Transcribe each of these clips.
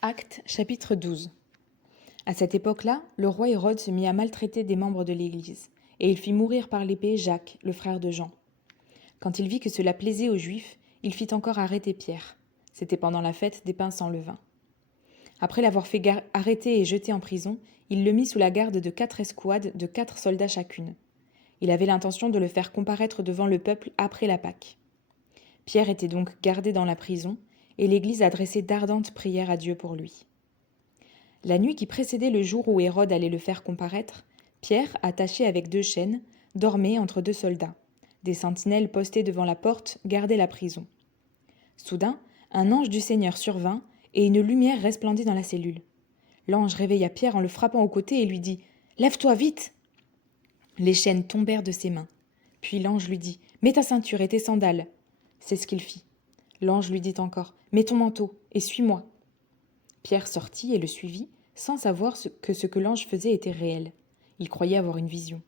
Actes chapitre 12. À cette époque-là, le roi Hérode se mit à maltraiter des membres de l'Église, et il fit mourir par l'épée Jacques, le frère de Jean. Quand il vit que cela plaisait aux Juifs, il fit encore arrêter Pierre. C'était pendant la fête des pains sans levain. Après l'avoir fait arrêter et jeter en prison, il le mit sous la garde de 4 escouades de 4 soldats chacune. Il avait l'intention de le faire comparaître devant le peuple après la Pâque. Pierre était donc gardé dans la prison, et l'Église adressait d'ardentes prières à Dieu pour lui. La nuit qui précédait le jour où Hérode allait le faire comparaître, Pierre, attaché avec 2 chaînes, dormait entre 2 soldats. Des sentinelles postées devant la porte gardaient la prison. Soudain, un ange du Seigneur survint, et une lumière resplendit dans la cellule. L'ange réveilla Pierre en le frappant au côté et lui dit « Lève-toi vite !» Les chaînes tombèrent de ses mains. Puis l'ange lui dit « Mets ta ceinture et tes sandales !» C'est ce qu'il fit. L'ange lui dit encore « Mets ton manteau et suis-moi !» Pierre sortit et le suivit, sans savoir que ce que l'ange faisait était réel. Il croyait avoir une vision.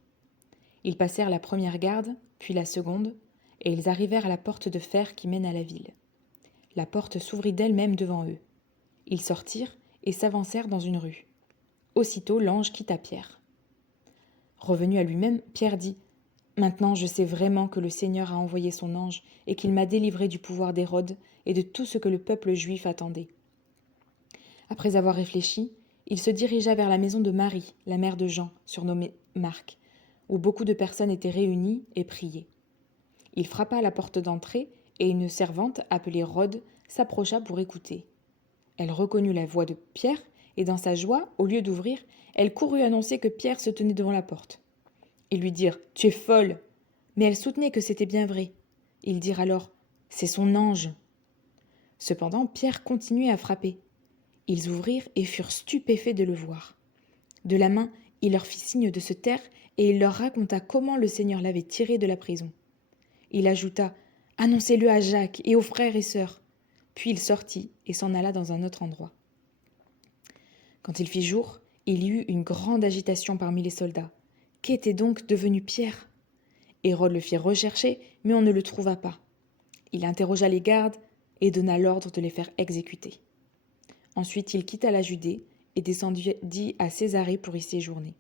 Ils passèrent la première garde, puis la seconde, et ils arrivèrent à la porte de fer qui mène à la ville. La porte s'ouvrit d'elle-même devant eux. Ils sortirent et s'avancèrent dans une rue. Aussitôt l'ange quitta Pierre. Revenu à lui-même, Pierre dit « Maintenant je sais vraiment que le Seigneur a envoyé son ange et qu'il m'a délivré du pouvoir d'Hérode et de tout ce que le peuple juif attendait. » Après avoir réfléchi, il se dirigea vers la maison de Marie, la mère de Jean, surnommée Marc, où beaucoup de personnes étaient réunies et priaient. Il frappa à la porte d'entrée et une servante, appelée Rhode, s'approcha pour écouter. Elle reconnut la voix de Pierre et dans sa joie, au lieu d'ouvrir, elle courut annoncer que Pierre se tenait devant la porte. Ils lui dirent « Tu es folle !» Mais elle soutenait que c'était bien vrai. Ils dirent alors « C'est son ange !» Cependant, Pierre continuait à frapper. Ils ouvrirent et furent stupéfaits de le voir. De la main, il leur fit signe de se taire et il leur raconta comment le Seigneur l'avait tiré de la prison. Il ajouta « Annoncez-le à Jacques et aux frères et sœurs !» Puis il sortit et s'en alla dans un autre endroit. Quand il fit jour, il y eut une grande agitation parmi les soldats. Qu'était donc devenu Pierre ? Hérode le fit rechercher, mais on ne le trouva pas. Il interrogea les gardes et donna l'ordre de les faire exécuter. Ensuite, il quitta la Judée et descendit à Césarée pour y séjourner.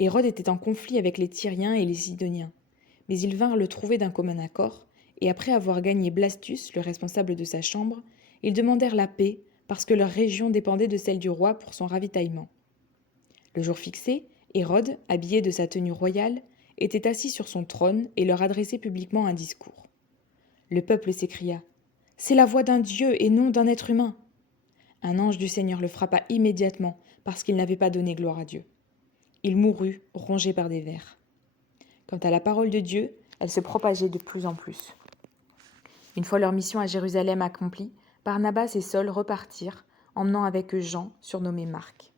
Hérode était en conflit avec les Tyriens et les Sidoniens, mais ils vinrent le trouver d'un commun accord, et après avoir gagné Blastus, le responsable de sa chambre, ils demandèrent la paix parce que leur région dépendait de celle du roi pour son ravitaillement. Le jour fixé, Hérode, habillé de sa tenue royale, était assis sur son trône et leur adressait publiquement un discours. Le peuple s'écria « C'est la voix d'un Dieu et non d'un être humain !» Un ange du Seigneur le frappa immédiatement parce qu'il n'avait pas donné gloire à Dieu. Il mourut, rongé par des vers. Quant à la parole de Dieu, elle se propageait de plus en plus. Une fois leur mission à Jérusalem accomplie, Barnabas et Saul repartirent, emmenant avec eux Jean, surnommé Marc.